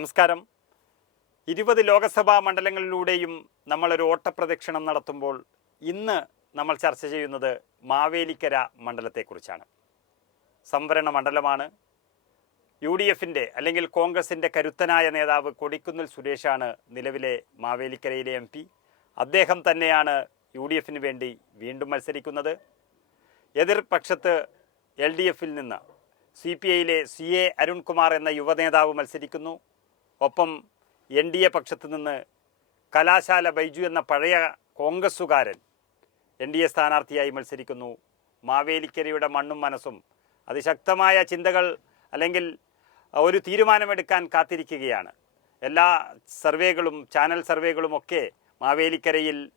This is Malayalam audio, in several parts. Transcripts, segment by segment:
നമസ്കാരം. ഇരുപത് ലോകസഭാ മണ്ഡലങ്ങളിലൂടെയും നമ്മളൊരു ഓട്ടപ്രദക്ഷിണം നടത്തുമ്പോൾ ഇന്ന് നമ്മൾ ചർച്ച ചെയ്യുന്നത് മാവേലിക്കര മണ്ഡലത്തെക്കുറിച്ചാണ്. സംവരണ മണ്ഡലമാണ്. യു ഡി എഫിന്റെ അല്ലെങ്കിൽ കോൺഗ്രസിന്റെ കരുത്തനായ നേതാവ് കൊടിക്കുന്നിൽ സുരേഷാണ് നിലവിലെ മാവേലിക്കരയിലെ എം പി. അദ്ദേഹം തന്നെയാണ് യു ഡി എഫിന് വേണ്ടി വീണ്ടും മത്സരിക്കുന്നത്. എതിർപക്ഷത്ത് എൽ ഡി എഫിൽ നിന്ന് സി പി ഐയിലെ സി എ അരുൺകുമാർ എന്ന യുവനേതാവ് മത്സരിക്കുന്നു. ഒപ്പം എൻ ഡി എ പക്ഷത്തു നിന്ന് കലാശാല ബൈജു എന്ന പഴയ കോൺഗ്രസ്സുകാരൻ എൻ ഡി എ സ്ഥാനാർത്ഥിയായി മത്സരിക്കുന്നു. മാവേലിക്കരയുടെ മണ്ണും മനസ്സും. അതിശക്തമായ ചിന്തകൾ അല്ലെങ്കിൽ ഒരു തീരുമാനമെടുക്കാൻ കാത്തിരിക്കുകയാണ്. എല്ലാ സർവേകളും ചാനൽ സർവേകളും ഒക്കെ മാവേലിക്കരയിൽ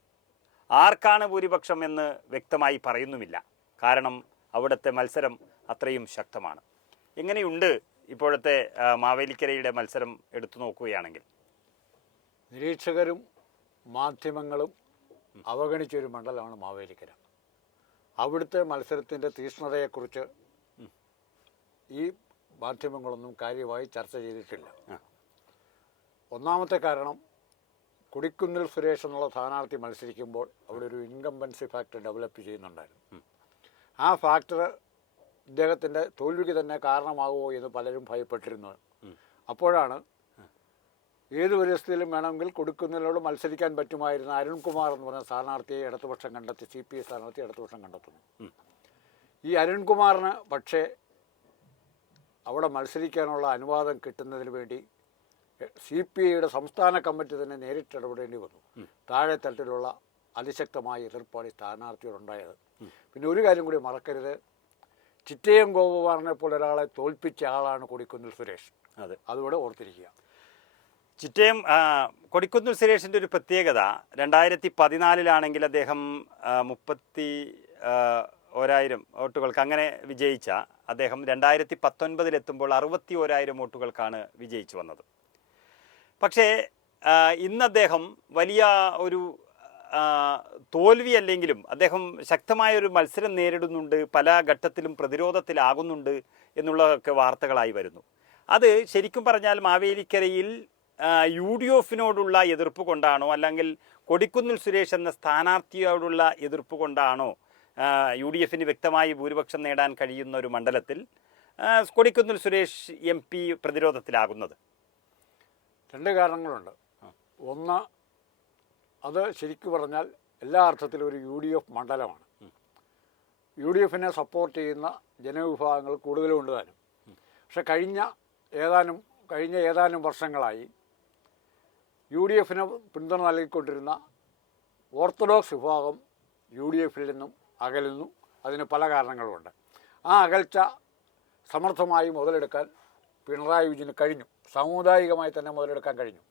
ആർക്കാണ് ഭൂരിപക്ഷം എന്ന് വ്യക്തമായി പറയുന്നുമില്ല. കാരണം അവിടുത്തെ മത്സരം അത്രയും ശക്തമാണ്. എങ്ങനെയുണ്ട് ഇപ്പോഴത്തെ മാവേലിക്കരയുടെ മത്സരം എടുത്തു നോക്കുകയാണെങ്കിൽ. നിരീക്ഷകരും മാധ്യമങ്ങളും അവഗണിച്ചൊരു മണ്ഡലമാണ് മാവേലിക്കര. അവിടുത്തെ മത്സരത്തിന്റെ തീക്ഷ്ണതയെക്കുറിച്ച് ഈ മാധ്യമങ്ങളൊന്നും കാര്യമായി ചർച്ച ചെയ്തിട്ടില്ല. ഒന്നാമത്തെ കാരണം കുടിക്കുന്നിൽ സുരേഷ് എന്നുള്ള സ്ഥാനാർത്ഥി മത്സരിക്കുമ്പോൾ അവിടെ ഒരു ഇൻകംബൻസി ഫാക്ടർ ഡെവലപ്പ് ചെയ്യുന്നുണ്ടായിരുന്നു. ആ ഫാക്ടർ ഇദ്ദേഹത്തിന്റെ തോൽവിക്ക് തന്നെ കാരണമാകുമോ എന്ന് പലരും ഭയപ്പെട്ടിരുന്നു. അപ്പോഴാണ് ഏത് പരിസ്ഥിതിയിലും വേണമെങ്കിൽ കൊടുക്കുന്നതിനോട് മത്സരിക്കാൻ പറ്റുമായിരുന്ന അരുൺകുമാർ എന്ന് പറഞ്ഞ സ്ഥാനാർത്ഥിയെ ഇടതുപക്ഷം കണ്ടെത്തി സി പി ഐ സ്ഥാനാർത്ഥി ഇടതുപക്ഷം കണ്ടെത്തുന്നു. ഈ അരുൺകുമാറിന് പക്ഷേ അവിടെ മത്സരിക്കാനുള്ള അനുവാദം കിട്ടുന്നതിന് വേണ്ടി സി പി ഐയുടെ സംസ്ഥാന കമ്മിറ്റി തന്നെ നേരിട്ട് ഇടപെടേണ്ടി വന്നു. താഴെ തട്ടിലുള്ള അതിശക്തമായ എതിർപ്പാണ് ഈ സ്ഥാനാർത്ഥിയോടുണ്ടായത്. പിന്നെ ഒരു കാര്യം കൂടി മറക്കരുത്. ചിറ്റയം ഗോപകുമാറിനെ പോലെ ഒരാളെ തോൽപ്പിച്ച ആളാണ് കൊടിക്കുന്നിൽ സുരേഷ്. അതെ. അതുകൂടെ ഓർത്തിരിക്കുക. ചിറ്റയം കൊടിക്കുന്നിൽ സുരേഷിന്റെ ഒരു പ്രത്യേകത രണ്ടായിരത്തി പതിനാലിലാണെങ്കിൽ അദ്ദേഹം മുപ്പത്തി ഒരായിരം വോട്ടുകൾക്ക് അങ്ങനെ വിജയിച്ച അദ്ദേഹം രണ്ടായിരത്തി പത്തൊൻപതിലെത്തുമ്പോൾ അറുപത്തി ഒരായിരം വോട്ടുകൾക്കാണ് വിജയിച്ചു വന്നത്. പക്ഷേ ഇന്ന് അദ്ദേഹം വലിയ ഒരു തോൽവി അല്ലെങ്കിലും അദ്ദേഹം ശക്തമായ ഒരു മത്സരം നേരിടുന്നുണ്ട് പല ഘട്ടത്തിലും പ്രതിരോധത്തിലാകുന്നുണ്ട് എന്നുള്ളതൊക്കെ വാർത്തകളായി വരുന്നു. അത് ശരിക്കും പറഞ്ഞാൽ മാവേലിക്കരയിൽ യു ഡി എഫിനോടുള്ള എതിർപ്പ് കൊണ്ടാണോ അല്ലെങ്കിൽ കൊടിക്കുന്നിൽ സുരേഷ് എന്ന സ്ഥാനാർത്ഥിയോടുള്ള എതിർപ്പ് കൊണ്ടാണോ യു ഡി എഫിന് വ്യക്തമായി ഭൂരിപക്ഷം നേടാൻ കഴിയുന്ന ഒരു മണ്ഡലത്തിൽ കൊടിക്കുന്നിൽ സുരേഷ് എം പി പ്രതിരോധത്തിലാകുന്നത്? രണ്ട് കാരണങ്ങളുണ്ട്. ഒന്ന് അത് ശരിക്കു പറഞ്ഞാൽ എല്ലാ അർത്ഥത്തിലും ഒരു യു ഡി എഫ് മണ്ഡലമാണ്. യു ഡി എഫിനെ സപ്പോർട്ട് ചെയ്യുന്ന ജനവിഭാഗങ്ങൾ കൂടുതലും ഉണ്ട് താനും. പക്ഷെ കഴിഞ്ഞ ഏതാനും കഴിഞ്ഞ ഏതാനും വർഷങ്ങളായി യു ഡി എഫിന് പിന്തുണ നൽകിക്കൊണ്ടിരുന്ന ഓർത്തഡോക്സ് വിഭാഗം യു ഡി എഫിൽ നിന്നും അകലുന്നു. അതിന് പല കാരണങ്ങളുമുണ്ട് ആ അകൽച്ച സമർത്ഥമായി മുതലെടുക്കാൻ പിണറായി വിജയന് കഴിഞ്ഞു. സാമുദായികമായി തന്നെ മുതലെടുക്കാൻ കഴിഞ്ഞു.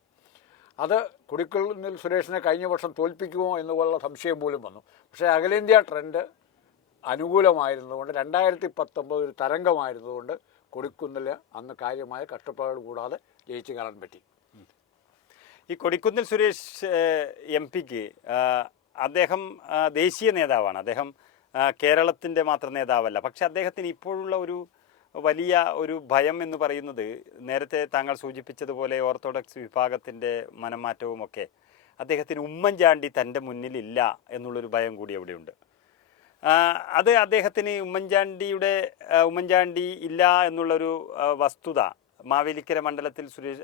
അത് കുടിക്കുന്നിൽ സുരേഷിനെ കഴിഞ്ഞ വർഷം തോൽപ്പിക്കുമോ എന്നുള്ള സംശയം പോലും വന്നു. പക്ഷേ അഖിലേന്ത്യാ ട്രെൻഡ് അനുകൂലമായിരുന്നതുകൊണ്ട് രണ്ടായിരത്തി പത്തൊമ്പത് ഒരു തരംഗമായിരുന്നതുകൊണ്ട് കൊടിക്കുന്നിൽ അന്ന് കാര്യമായ കഷ്ടപ്പാടുകൾ കൂടാതെ ജയിച്ചു കാണാൻ പറ്റി. ഈ കൊടിക്കുന്നിൽ സുരേഷ് എം പിക്ക് അദ്ദേഹം ദേശീയ നേതാവാണ്. അദ്ദേഹം കേരളത്തിന്റെ മാത്രം നേതാവല്ല. പക്ഷേ അദ്ദേഹത്തിന് ഇപ്പോഴുള്ള ഒരു വലിയ ഒരു ഭയം എന്ന് പറയുന്നത് നേരത്തെ താങ്കൾ സൂചിപ്പിച്ചതുപോലെ ഓർത്തഡോക്സ് വിഭാഗത്തിന്റെ മനംമാറ്റവുമൊക്കെ അദ്ദേഹത്തിന് ഉമ്മൻചാണ്ടി തന്റെ മുന്നിലില്ല എന്നുള്ളൊരു ഭയം കൂടി അവിടെയുണ്ട്. അത് അദ്ദേഹത്തിന് ഉമ്മൻചാണ്ടിയുടെ ഉമ്മൻചാണ്ടി ഇല്ല എന്നുള്ളൊരു വസ്തുത മാവേലിക്കര മണ്ഡലത്തിൽ സുരേഷ്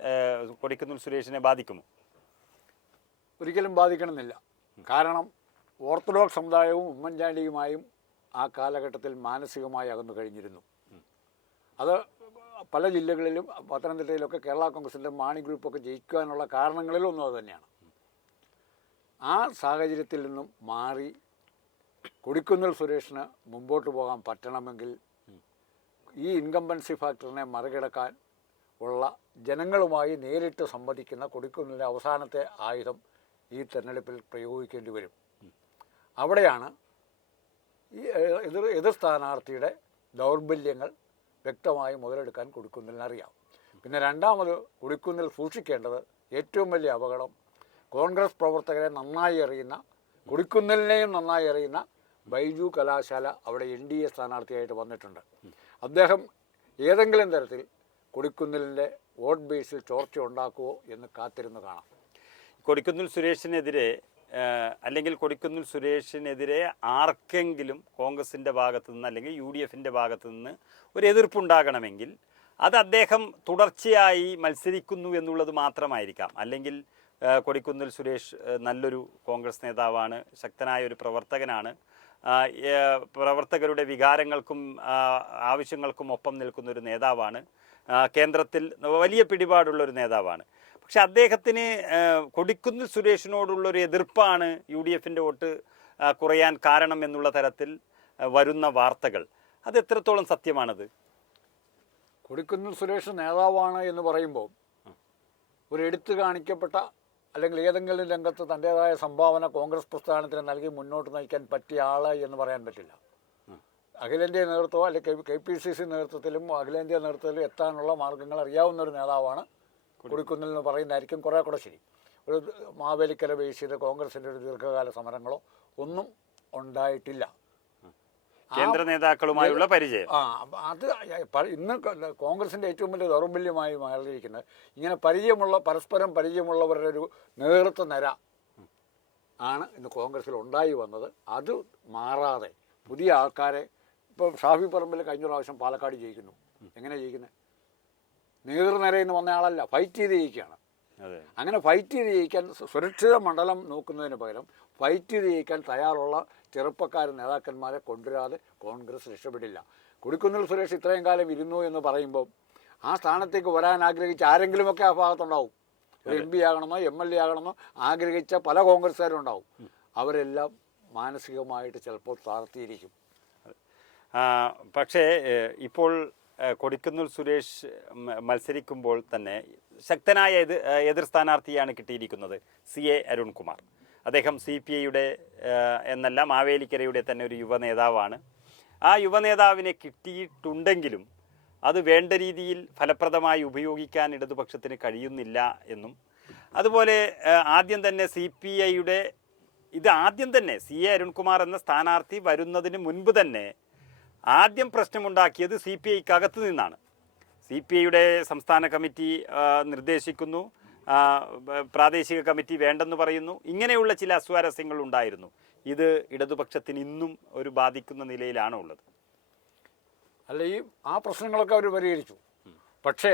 കൊടിക്കുന്നിൽ സുരേഷിനെ ബാധിക്കുമോ? ഒരിക്കലും ബാധിക്കണമെന്നില്ല. കാരണം ഓർത്തഡോക്സ് സമുദായവും ഉമ്മൻചാണ്ടിയുമായും ആ കാലഘട്ടത്തിൽ മാനസികമായി അകന്നു കഴിഞ്ഞിരുന്നു. അത് പല ജില്ലകളിലും പത്തനംതിട്ടയിലൊക്കെ കേരള കോൺഗ്രസിന്റെ മാണി ഗ്രൂപ്പൊക്കെ ജയിക്കാനുള്ള കാരണങ്ങളിലൊന്നും അത് തന്നെയാണ്. ആ സാഹചര്യത്തിൽ നിന്നും മാറി കൊടിക്കുന്നിൽ സുരേഷിന് മുമ്പോട്ട് പോകാൻ പറ്റണമെങ്കിൽ ഈ ഇൻകംബൻസി ഫാക്ടറിനെ മറികടക്കാൻ ഉള്ള ജനങ്ങളുമായി നേരിട്ട് സംവദിക്കുന്ന കൊടിക്കുന്നിലെ അവസാനത്തെ ആയുധം ഈ തെരഞ്ഞെടുപ്പിൽ പ്രയോഗിക്കേണ്ടി വരും. അവിടെയാണ് ഈ എതിർ എതിർ സ്ഥാനാർത്ഥിയുടെ ദൗർബല്യങ്ങൾ വ്യക്തമായി മുതലെടുക്കാൻ കൊടുക്കുന്നില്ലെന്നറിയാം പിന്നെ രണ്ടാമത് കൊടുക്കുന്നിൽ സൂക്ഷിക്കേണ്ടത് ഏറ്റവും വലിയ അപകടം കോൺഗ്രസ് പ്രവർത്തകരെ നന്നായി അറിയുന്ന കൊടുക്കുന്നിലിനെയും നന്നായി അറിയുന്ന ബൈജു കലാശാല അവിടെ എൻ ഡി എ സ്ഥാനാർത്ഥിയായിട്ട് വന്നിട്ടുണ്ട്. അദ്ദേഹം ഏതെങ്കിലും തരത്തിൽ കൊടിക്കുന്നിലിന്റെ വോട്ട് ബേസിൽ ചോർച്ച ഉണ്ടാക്കുമോ എന്ന് കാത്തിരുന്ന് കാണാം. കൊടിക്കുന്നിൽ സുരേഷിനെതിരെ അല്ലെങ്കിൽ കൊടിക്കുന്നിൽ സുരേഷിനെതിരെ ആർക്കെങ്കിലും കോൺഗ്രസിന്റെ ഭാഗത്തു നിന്ന് അല്ലെങ്കിൽ യു ഡി എഫിന്റെ ഭാഗത്തു നിന്ന് ഒരു എതിർപ്പുണ്ടാകണമെങ്കിൽ അത് അദ്ദേഹം തുടർച്ചയായി മത്സരിക്കുന്നു എന്നുള്ളത് മാത്രമായിരിക്കാം. അല്ലെങ്കിൽ കൊടിക്കുന്നിൽ സുരേഷ് നല്ലൊരു കോൺഗ്രസ് നേതാവാണ് ശക്തനായ ഒരു പ്രവർത്തകനാണ്. പ്രവർത്തകരുടെ വികാരങ്ങൾക്കും ആവശ്യങ്ങൾക്കും ഒപ്പം നിൽക്കുന്ന ഒരു നേതാവാണ്. കേന്ദ്രത്തിൽ വലിയ പിടിപാടുള്ള ഒരു നേതാവാണ്. പക്ഷെ അദ്ദേഹത്തിന് കൊടിക്കുന്നിൽ സുരേഷിനോടുള്ള ഒരു എതിർപ്പാണ് യു ഡി എഫിന്റെ വോട്ട് കുറയാൻ കാരണം എന്നുള്ള തരത്തിൽ വരുന്ന വാർത്തകൾ. അത് എത്രത്തോളം സത്യമാണത്? കൊടിക്കുന്നിൽ സുരേഷ് നേതാവാണ് എന്ന് പറയുമ്പോൾ ഒരു എടുത്തു കാണിക്കപ്പെട്ട അല്ലെങ്കിൽ ഏതെങ്കിലും രംഗത്ത് തന്റെതായ സംഭാവന കോൺഗ്രസ് പ്രസ്ഥാനത്തിന് നൽകി മുന്നോട്ട് നയിക്കാൻ പറ്റിയ ആൾ എന്ന് പറയാൻ പറ്റില്ല. അഖിലേന്ത്യാ നേതൃത്വം അല്ലെങ്കിൽ കെ പി സി സി നേതൃത്വത്തിലും അഖിലേന്ത്യാ നേതൃത്വത്തിലും എത്താനുള്ള മാർഗങ്ങൾ അറിയാവുന്ന ഒരു നേതാവാണ് കൊടിക്കുന്നിൽ എന്ന് പറയുന്നതായിരിക്കും കുറേ കൂടെ ശരി. ഒരു മാവേലിക്കര ബേസ് ചെയ്ത് കോൺഗ്രസിന്റെ ഒരു ദീർഘകാല സമരങ്ങളോ ഒന്നും ഉണ്ടായിട്ടില്ല. കേന്ദ്ര നേതാക്കളുമായുള്ള പരിചയം. ആ അത് ഇന്ന് കോൺഗ്രസിന്റെ ഏറ്റവും വലിയ ദൗർബല്യമായി മാറിയിരിക്കുന്നത് ഇങ്ങനെ പരിചയമുള്ള പരസ്പരം പരിചയമുള്ളവരുടെ ഒരു നേതൃത്വ നിര ആണ് ഇന്ന് കോൺഗ്രസിൽ ഉണ്ടായി വന്നത്. അത് മാറാതെ പുതിയ ആൾക്കാരെ ഇപ്പോൾ ഷാഫി പറമ്പിൽ കഴിഞ്ഞ പ്രാവശ്യം പാലക്കാട് ജയിക്കുന്നു. എങ്ങനെ ജയിക്കുന്നത് നേതൃനിരയിൽ നിന്ന് വന്ന ആളല്ല ഫൈറ്റ് ചെയ്ത് ജയിക്കുകയാണ്. അങ്ങനെ ഫൈറ്റ് ചെയ്ത് ജയിക്കാൻ സുരക്ഷിത മണ്ഡലം നോക്കുന്നതിന് പകരം ഫൈറ്റ് ചെയ്ത് ജയിക്കാൻ തയ്യാറുള്ള ചെറുപ്പക്കാർ നേതാക്കന്മാരെ കൊണ്ടുവരാതെ കോൺഗ്രസ് രക്ഷപ്പെടില്ല. കൊടിക്കുന്നിൽ സുരേഷ് ഇത്രയും കാലം ഇരുന്നു എന്ന് പറയുമ്പോൾ ആ സ്ഥാനത്തേക്ക് വരാൻ ആഗ്രഹിച്ച ആരെങ്കിലുമൊക്കെ ആ ഭാഗത്തുണ്ടാവും. ഒരു എം പി ആകണമെന്നോ എം എൽ എ ആകണമെന്നോ ആഗ്രഹിച്ച പല കോൺഗ്രസ്സുകാരും ഉണ്ടാവും അവരെല്ലാം മാനസികമായിട്ട് ചിലപ്പോൾ താർത്തിയിരിക്കും പക്ഷേ ഇപ്പോൾ കൊടിക്കുന്നിൽ സുരേഷ് മത്സരിക്കുമ്പോൾ തന്നെ ശക്തനായ എതിർ എതിർ സ്ഥാനാർത്ഥിയാണ് കിട്ടിയിരിക്കുന്നത് സി എ അരുൺകുമാർ. അദ്ദേഹം സി പി ഐയുടെ എന്നല്ല മാവേലിക്കരയുടെ തന്നെ ഒരു യുവ നേതാവാണ്. ആ യുവ നേതാവിനെ കിട്ടിയിട്ടുണ്ടെങ്കിലും അത് വേണ്ട രീതിയിൽ ഫലപ്രദമായി ഉപയോഗിക്കാൻ ഇടതുപക്ഷത്തിന് കഴിയുന്നില്ല എന്നും. അതുപോലെ ആദ്യം തന്നെ സി പി ഐയുടെ ഇത് ആദ്യം തന്നെ സി എ അരുൺകുമാർ എന്ന സ്ഥാനാർത്ഥി വരുന്നതിന് മുൻപ് തന്നെ ആദ്യം പ്രശ്നമുണ്ടാക്കിയത് സി പി ഐക്കകത്ത് നിന്നാണ്. സി പി ഐയുടെ സംസ്ഥാന കമ്മിറ്റി നിർദ്ദേശിക്കുന്നു. പ്രാദേശിക കമ്മിറ്റി വേണ്ടെന്ന് പറയുന്നു. ഇങ്ങനെയുള്ള ചില അസ്വാരസ്യങ്ങൾ ഉണ്ടായിരുന്നു. ഇത് ഇടതുപക്ഷത്തിന് ഇന്നും ഒരു ബാധിക്കുന്ന നിലയിലാണ് ഉള്ളത് അല്ല ഈ ആ പ്രശ്നങ്ങളൊക്കെ അവർ പരിഹരിച്ചു. പക്ഷേ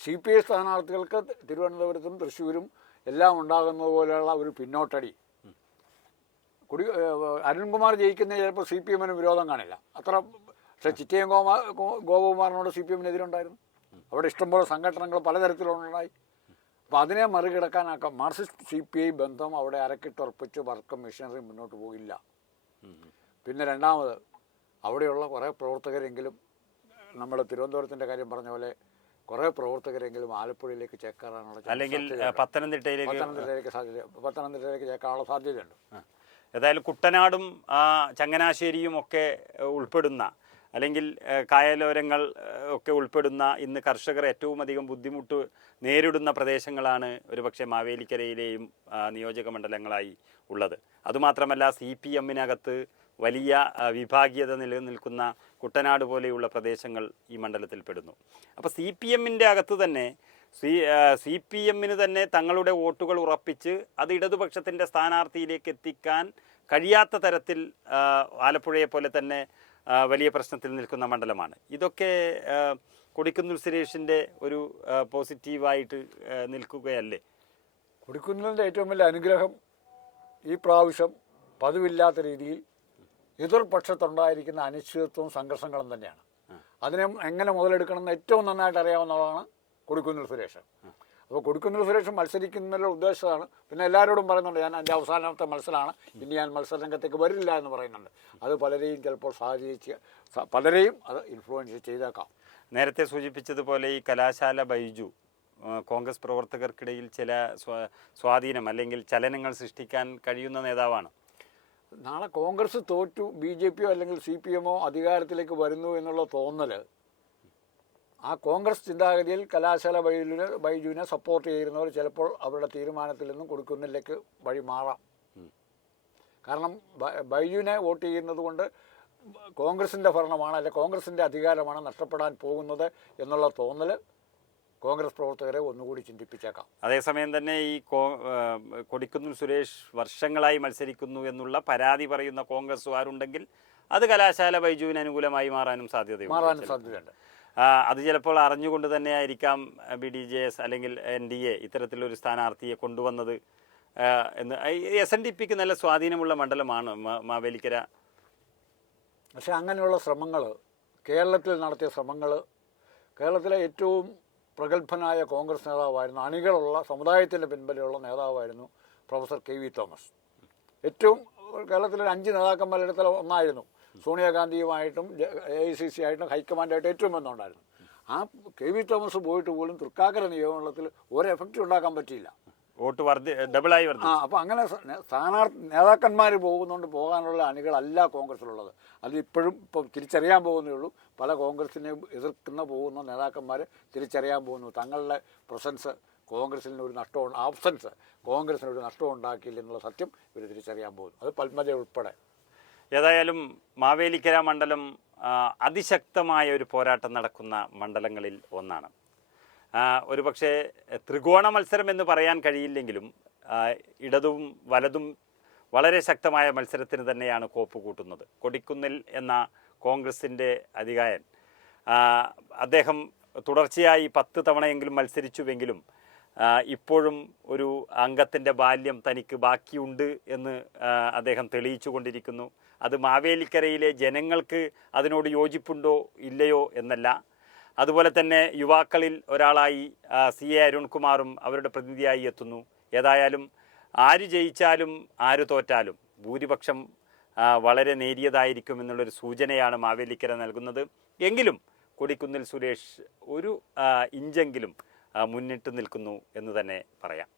സി പി ഐ സ്ഥാനാർത്ഥികൾക്ക് തിരുവനന്തപുരത്തും തൃശ്ശൂരും എല്ലാം ഉണ്ടാകുന്നത് പോലെയുള്ള ഒരു പിന്നോട്ടടി കുടി അരുൺകുമാർ ജയിക്കുന്ന ചിലപ്പോൾ സി പി എമ്മിന് വിരോധം കാണില്ല. അത്ര പക്ഷേ ചിറ്റയം ഗോമാ ഗോപകുമാറിനോട് സി പി എമ്മിനെതിരുണ്ടായിരുന്നു അവിടെ ഇഷ്ടംപോലെ സംഘടനകൾ പലതരത്തിലുണ്ടായി. അപ്പോൾ അതിനെ മറികടക്കാനാക്കാം മാർക്സിസ്റ്റ് സി പി ഐ ബന്ധം അവിടെ അരക്കിട്ടുറപ്പിച്ച് വർക്കും മിഷനറി മുന്നോട്ട് പോകില്ല പിന്നെ രണ്ടാമത് അവിടെയുള്ള കുറേ പ്രവർത്തകരെങ്കിലും നമ്മുടെ തിരുവനന്തപുരത്തിന്റെ കാര്യം പറഞ്ഞ പോലെ കുറേ പ്രവർത്തകരെങ്കിലും ആലപ്പുഴയിലേക്ക് ചേക്കാറാനുള്ള അല്ലെങ്കിൽ പത്തനംതിട്ടയിലേക്ക് പത്തനംതിട്ടയിലേക്ക് സാധ്യത പത്തനംതിട്ടയിലേക്ക് ചേക്കാനുള്ള സാധ്യതയുണ്ട്. ഏതായാലും കുട്ടനാടും ചങ്ങനാശ്ശേരിയും ഒക്കെ ഉൾപ്പെടുന്ന അല്ലെങ്കിൽ കായലോരങ്ങൾ ഒക്കെ ഉൾപ്പെടുന്ന ഇന്ന് കർഷകർ ഏറ്റവും അധികം ബുദ്ധിമുട്ട് നേരിടുന്ന പ്രദേശങ്ങളാണ് ഒരുപക്ഷെ മാവേലിക്കരയിലെയും നിയോജക മണ്ഡലങ്ങളായി ഉള്ളത്. അതുമാത്രമല്ല സി പി എമ്മിനകത്ത് വലിയ വിഭാഗീയത നിലനിൽക്കുന്ന കുട്ടനാട് പോലെയുള്ള പ്രദേശങ്ങൾ ഈ മണ്ഡലത്തിൽ പെടുന്നു അപ്പോൾ സി പി എമ്മിന്റെ അകത്ത് തന്നെ സി സി പി എമ്മിന് തന്നെ തങ്ങളുടെ വോട്ടുകൾ ഉറപ്പിച്ച് അത് ഇടതുപക്ഷത്തിന്റെ സ്ഥാനാർത്ഥിയിലേക്ക് എത്തിക്കാൻ കഴിയാത്ത തരത്തിൽ ആലപ്പുഴയെ പോലെ തന്നെ വലിയ പ്രശ്നത്തിൽ നിൽക്കുന്ന മണ്ഡലമാണ്. ഇതൊക്കെ കൊടിക്കുന്നിൽ സുരേഷിന്റെ ഒരു പോസിറ്റീവായിട്ട് നിൽക്കുകയല്ലേ? കൊടിക്കുന്നിലിന്റെ ഏറ്റവും വലിയ അനുഗ്രഹം ഈ പ്രാവശ്യം പതിവില്ലാത്ത രീതിയിൽ എതിർപക്ഷത്തുണ്ടായിരിക്കുന്ന അനിശ്ചിതത്വവും സംഘർഷങ്ങളും തന്നെയാണ്. അതിനെ എങ്ങനെ മുതലെടുക്കണം എന്ന് ഏറ്റവും നന്നായിട്ട് അറിയാവുന്നതാണ് കൊടിക്കുന്നിൽ സുരേഷ്. അപ്പോൾ കൊടുക്കുന്നിൽ സുരേഷ് മത്സരിക്കുന്നതിലുള്ള ഉദ്ദേശമാണ്. പിന്നെ എല്ലാവരോടും പറയുന്നുണ്ട് ഞാൻ എന്റെ അവസാനത്തെ മത്സരമാണ്. ഇനി ഞാൻ മത്സരരംഗത്തേക്ക് വരില്ല എന്ന് പറയുന്നുണ്ട്. അത് പലരെയും ചിലപ്പോൾ സാഹചര്യ സ- പലരെയും അത് ഇൻഫ്ലുവൻസ് ചെയ്തേക്കാം. നേരത്തെ സൂചിപ്പിച്ചതുപോലെ ഈ കലാശാല ബൈജു കോൺഗ്രസ് പ്രവർത്തകർക്കിടയിൽ ചില സ്വ സ്വാധീനം അല്ലെങ്കിൽ ചലനങ്ങൾ സൃഷ്ടിക്കാൻ കഴിയുന്ന നേതാവാണ്. നാളെ കോൺഗ്രസ് തോറ്റു ബി ജെ പിയോ അല്ലെങ്കിൽ സി പി എമ്മോ അധികാരത്തിലേക്ക് വരുന്നു എന്നുള്ള തോന്നൽ ആ കോൺഗ്രസ് ചിന്താഗതിയിൽ കലാശാല ബൈജുവിനെ ബൈജുവിനെ സപ്പോർട്ട് ചെയ്യുന്നവർ ചിലപ്പോൾ അവരുടെ തീരുമാനത്തിൽ നിന്നും കൊടുക്കുന്നില്ലേക്ക് വഴി മാറാം. കാരണം ബൈജുവിനെ വോട്ട് ചെയ്യുന്നത് കൊണ്ട് കോൺഗ്രസിന്റെ ഭരണമാണ് അല്ലെ കോൺഗ്രസിന്റെ അധികാരമാണ് നഷ്ടപ്പെടാൻ പോകുന്നത് എന്നുള്ള തോന്നൽ കോൺഗ്രസ് പ്രവർത്തകരെ ഒന്നുകൂടി ചിന്തിപ്പിച്ചേക്കാം. അതേസമയം തന്നെ ഈ കൊടിക്കുന്നിൽ സുരേഷ് വർഷങ്ങളായി മത്സരിക്കുന്നു എന്നുള്ള പരാതി പറയുന്ന കോൺഗ്രസ്സുകാരുണ്ടെങ്കിൽ അത് കലാശാല ബൈജുവിന് അനുകൂലമായി മാറാനും സാധ്യതയുണ്ട്. മാറാനും സാധ്യതയുണ്ട്. അത് ചിലപ്പോൾ അറിഞ്ഞുകൊണ്ട് തന്നെ ആയിരിക്കാം ബി ഡി ജെ എസ് അല്ലെങ്കിൽ എൻ ഡി എ ഇത്തരത്തിലൊരു സ്ഥാനാർത്ഥിയെ കൊണ്ടുവന്നത്. എന്ന് എസ് എൻ ഡി പിക്ക് നല്ല സ്വാധീനമുള്ള മണ്ഡലമാണ് മാവേലിക്കര. പക്ഷെ അങ്ങനെയുള്ള ശ്രമങ്ങൾ കേരളത്തിൽ നടത്തിയ ശ്രമങ്ങൾ കേരളത്തിലെ ഏറ്റവും പ്രഗത്ഭനായ കോൺഗ്രസ് നേതാവായിരുന്നു അണികളുള്ള സമുദായത്തിന്റെ പിൻബലമുള്ള നേതാവായിരുന്നു പ്രൊഫസർ കെ വി തോമസ്. ഏറ്റവും കേരളത്തിലെ അഞ്ച് നേതാക്കന്മാരുടെ ഒന്നായിരുന്നു. സോണിയാഗാന്ധിയുമായിട്ടും എ ഐ സി സി ആയിട്ടും ഹൈക്കമാൻഡായിട്ടും ഏറ്റവും ബന്ധമുണ്ടായിരുന്നു. ആ കെ വി തോമസ് പോയിട്ട് പോലും തൃക്കാക്കര നിയമമണ്ഡലത്തിൽ ഒരു എഫക്റ്റ് ഉണ്ടാക്കാൻ പറ്റിയില്ല. വോട്ട് വർദ്ധി ഡബിളായി ആ അപ്പോൾ അങ്ങനെ സ്ഥാനാർത്ഥി നേതാക്കന്മാർ പോകുന്നതുകൊണ്ട് പോകാനുള്ള അണികളല്ല കോൺഗ്രസ്സിലുള്ളത്. അത് ഇപ്പോഴും ഇപ്പം തിരിച്ചറിയാൻ പോകുന്നേ ഉള്ളൂ പല കോൺഗ്രസിനെ എതിർക്കുന്ന പോകുന്ന നേതാക്കന്മാർ തിരിച്ചറിയാൻ പോകുന്നു. തങ്ങളുടെ പ്രസൻസ് കോൺഗ്രസിന് ഒരു നഷ്ടം ആബ്സൻസ് കോൺഗ്രസിന് ഒരു നഷ്ടം ഉണ്ടാക്കിയില്ല എന്നുള്ള സത്യം ഇവർ തിരിച്ചറിയാൻ പോകുന്നു. അത് പത്മജ ഉൾപ്പെടെ. ഏതായാലും മാവേലിക്കര മണ്ഡലം അതിശക്തമായ ഒരു പോരാട്ടം നടക്കുന്ന മണ്ഡലങ്ങളിൽ ഒന്നാണ്. ഒരു പക്ഷേ ത്രികോണ മത്സരം എന്ന് പറയാൻ കഴിയില്ലെങ്കിലും ഇടതും വലതും വളരെ ശക്തമായ മത്സരത്തിന് തന്നെയാണ് കോപ്പ് കൂട്ടുന്നത്. കൊടിക്കുന്നിൽ എന്ന കോൺഗ്രസിന്റെ അധികായൻ അദ്ദേഹം തുടർച്ചയായി പത്ത് തവണയെങ്കിലും മത്സരിച്ചുവെങ്കിലും ഇപ്പോഴും ഒരു അംഗത്തിന്റെ ബാല്യം തനിക്ക് ബാക്കിയുണ്ട് എന്ന് അദ്ദേഹം തെളിയിച്ചു കൊണ്ടിരിക്കുന്നു അത് മാവേലിക്കരയിലെ ജനങ്ങൾക്ക് അതിനോട് യോജിപ്പുണ്ടോ ഇല്ലയോ എന്നല്ല. അതുപോലെ തന്നെ യുവാക്കളിൽ ഒരാളായി സി എ അരുൺകുമാറും അവരുടെ പ്രതിനിധിയായി എത്തുന്നു. ഏതായാലും ആര് ജയിച്ചാലും ആര് തോറ്റാലും ഭൂരിപക്ഷം വളരെ നേരിയതായിരിക്കും എന്നുള്ളൊരു സൂചനയാണ് മാവേലിക്കര നൽകുന്നത്. എങ്കിലും കൊടിക്കുന്നിൽ സുരേഷ് ഒരു ഇഞ്ചെങ്കിലും മുന്നിട്ട് നിൽക്കുന്നു എന്ന് തന്നെ പറയാം.